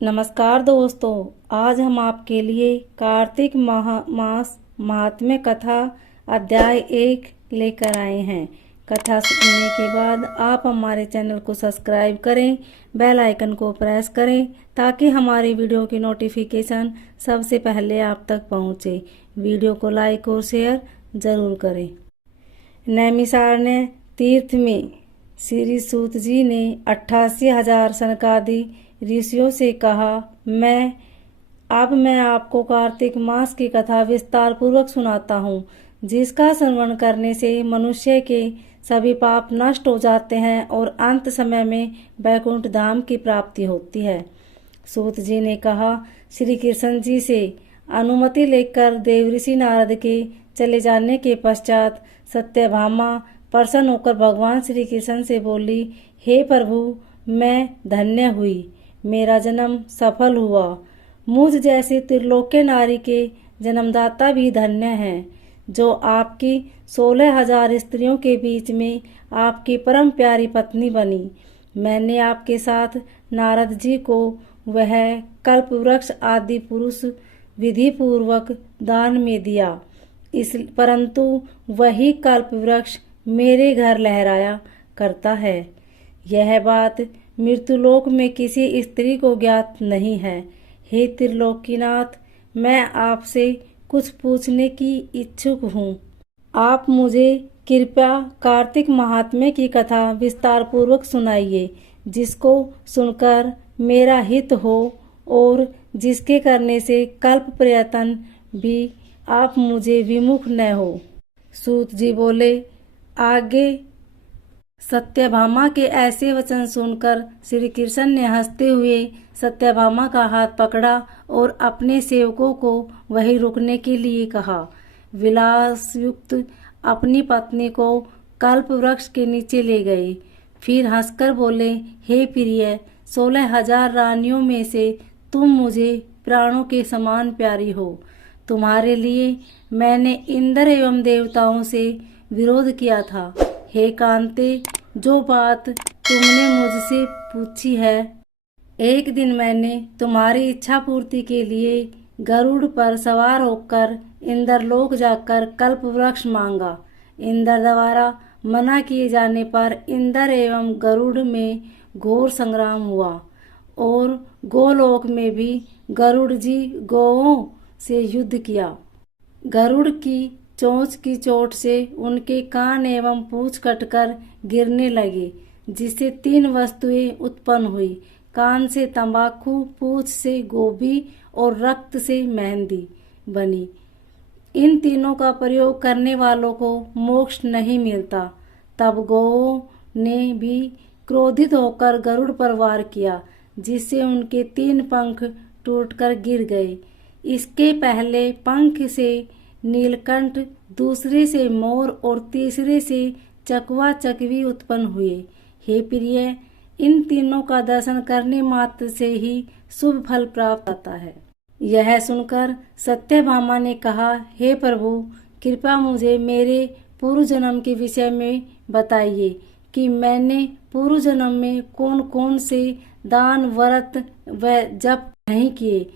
नमस्कार दोस्तों, आज हम आपके लिए कार्तिक मास महात्म्य कथा अध्याय 1 लेकर आए हैं। कथा सुनने के बाद आप हमारे चैनल को सब्सक्राइब करें, बेल आइकन को प्रेस करें ताकि हमारी वीडियो की नोटिफिकेशन सबसे पहले आप तक पहुंचे। वीडियो को लाइक और शेयर जरूर करें। नैमिषारण्य तीर्थ में श्री सूत जी ने 88,000 सनकादि ऋषियों से कहा, मैं आपको कार्तिक मास की कथा विस्तार पूर्वक सुनाता हूँ, जिसका श्रवण करने से मनुष्य के सभी पाप नष्ट हो जाते हैं और अंत समय में वैकुंठ धाम की प्राप्ति होती है। सूत जी ने कहा, श्री कृष्ण जी से अनुमति लेकर देवऋषि नारद के चले जाने के पश्चात सत्यभामा प्रसन्न होकर भगवान श्री कृष्ण से बोली, हे प्रभु, मैं धन्य हुई, मेरा जन्म सफल हुआ। मुझ जैसी त्रिलोक्य नारी के जन्मदाता भी धन्य हैं, जो आपकी 16,000 स्त्रियों के बीच में आपकी परम प्यारी पत्नी बनी। मैंने आपके साथ नारद जी को वह कल्प वृक्ष आदि पुरुष विधि पूर्वक दान में दिया, परंतु वही कल्प वृक्ष मेरे घर लहराया करता है। यह बात मृत्युलोक में किसी स्त्री को ज्ञात नहीं है। हे त्रिलोकीनाथ, मैं आपसे कुछ पूछने की इच्छुक हूँ। आप मुझे कृपया कार्तिक महात्म्य की कथा विस्तार पूर्वक सुनाइए, जिसको सुनकर मेरा हित हो और जिसके करने से कल्प प्रयत्न भी आप मुझे विमुख न हो। सूत जी बोले, आगे। सत्यभामा के ऐसे वचन सुनकर श्री कृष्ण ने हंसते हुए सत्यभामा का हाथ पकड़ा और अपने सेवकों को वहीं रुकने के लिए कहा। विलासयुक्त अपनी पत्नी को कल्प वृक्ष के नीचे ले गए। फिर हंसकर बोले, हे प्रिय, 16,000 रानियों में से तुम मुझे प्राणों के समान प्यारी हो। तुम्हारे लिए मैंने इंद्र एवं देवताओं से विरोध किया था। हे कांते, जो बात तुमने मुझसे पूछी है, एक दिन मैंने तुम्हारी इच्छा पूर्ति के लिए गरुड़ पर सवार होकर इंद्रलोक जाकर कल्प वृक्ष मांगा। इंद्र द्वारा मना किए जाने पर इंद्र एवं गरुड़ में घोर संग्राम हुआ और गोलोक में भी गरुड़ जी गौओं से युद्ध किया। गरुड़ की चोंच की चोट से उनके कान एवं पूंछ कटकर गिरने लगे, जिससे 3 वस्तुएं उत्पन्न हुई। कान से तंबाकू, पूंछ से गोभी और रक्त से मेहंदी बनी। इन तीनों का प्रयोग करने वालों को मोक्ष नहीं मिलता। तब गौओं ने भी क्रोधित होकर गरुड़ पर वार किया, जिससे उनके 3 पंख टूटकर गिर गए। इसके पहले पंख से नीलकंठ, दूसरे से मोर और तीसरे से चकवा चकवी उत्पन्न हुए। हे प्रिय, इन तीनों का दर्शन करने मात्र से ही शुभ फल प्राप्त होता है। यह सुनकर सत्यभामा ने कहा, हे प्रभु, कृपया मुझे मेरे पूर्व जन्म के विषय में बताइए कि मैंने पूर्व जन्म में कौन कौन से दान, व्रत व जप नहीं किए।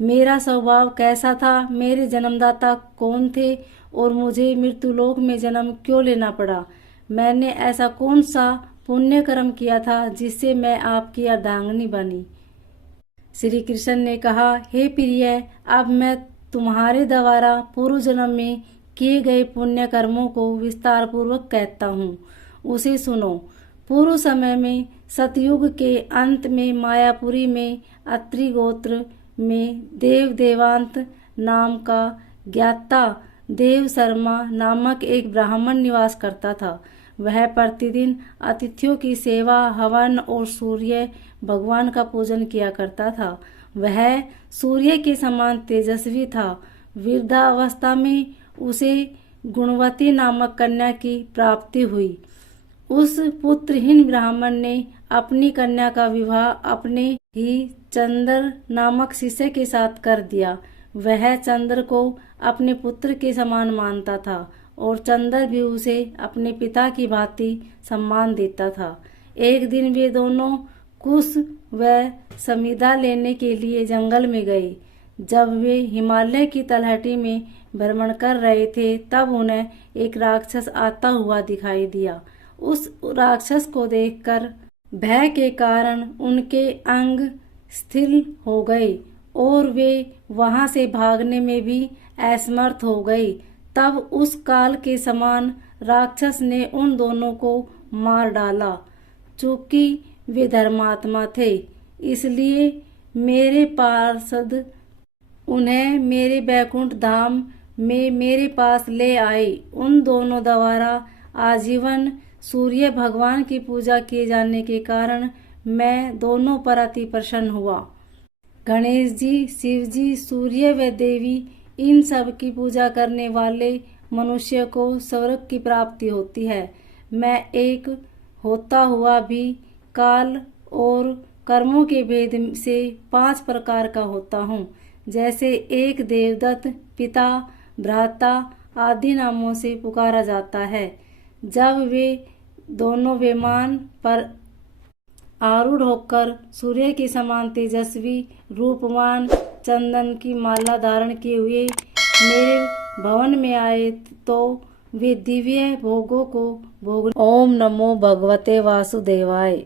मेरा स्वभाव कैसा था, मेरे जन्मदाता कौन थे और मुझे मृत्युलोक में जन्म क्यों लेना पड़ा। मैंने ऐसा कौन सा पुण्य कर्म किया था जिससे मैं आपकी अर्धांगिनी बनी। श्री कृष्ण ने कहा, हे प्रिय, अब मैं तुम्हारे द्वारा पूर्व जन्म में किए गए पुण्य कर्मों को विस्तार पूर्वक कहता हूँ, उसे सुनो। पूर्व समय में सतयुग के अंत में मायापुरी में अत्रि गोत्र में देव देवांत नाम का ज्ञाता देव शर्मा नामक एक ब्राह्मण निवास करता था। वह प्रतिदिन अतिथियों की सेवा, हवन और सूर्य भगवान का पूजन किया करता था। वह सूर्य के समान तेजस्वी था। वृद्धावस्था में उसे गुणवती नामक कन्या की प्राप्ति हुई। उस पुत्रहीन ब्राह्मण ने अपनी कन्या का विवाह अपने ही चंद्र नामक शिष्य के साथ कर दिया। वह चंद्र को अपने पुत्र के समान मानता था और चंद्र भी उसे अपने पिता की भांति सम्मान देता था। एक दिन वे दोनों कुश व समिधा लेने के लिए जंगल में गए। जब वे हिमालय की तलहटी में भ्रमण कर रहे थे तब उन्हें एक राक्षस आता हुआ दिखाई दिया। उस राक्षस को देखकर भय के कारण उनके अंग शिथिल हो गए और वे वहां से भागने में भी असमर्थ हो गए। तब उस काल के समान राक्षस ने उन दोनों को मार डाला। चूंकि वे धर्मात्मा थे इसलिए मेरे पार्षद उन्हें मेरे बैकुंठ धाम में मेरे पास ले आए। उन दोनों द्वारा आजीवन सूर्य भगवान की पूजा किए जाने के कारण मैं दोनों पर अति प्रसन्न हुआ। गणेश जी, शिव जी, सूर्य व देवी इन सब की पूजा करने वाले मनुष्य को स्वर्ग की प्राप्ति होती है। मैं एक होता हुआ भी काल और कर्मों के भेद से 5 प्रकार का होता हूँ। जैसे एक देवदत्त, पिता, भ्राता आदि नामों से पुकारा जाता है। जब वे दोनों विमान पर आरूढ़ होकर सूर्य के समान तेजस्वी रूपवान चंदन की माला धारण किए हुए मेरे भवन में आए तो वे दिव्य भोगों को भोग। ओम नमो भगवते वासुदेवाय।